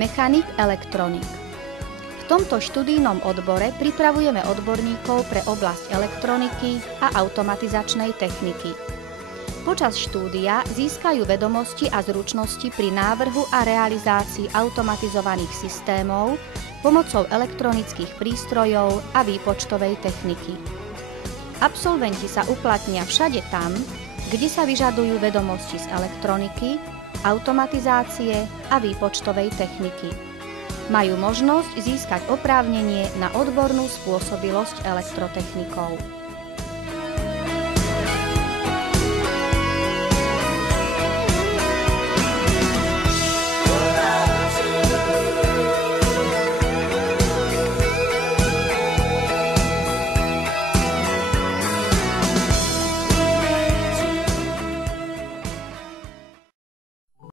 Mechanik, elektronik. V tomto študijnom odbore pripravujeme odborníkov pre oblasť elektroniky a automatizačnej techniky. Počas štúdia získajú vedomosti a zručnosti pri návrhu a realizácii automatizovaných systémov pomocou elektronických prístrojov a výpočtovej techniky. Absolventi sa uplatnia všade tam, kde sa vyžadujú vedomosti z elektroniky, automatizácie a výpočtovej techniky. Majú možnosť získať oprávnenie na odbornú spôsobilosť elektrotechnikov.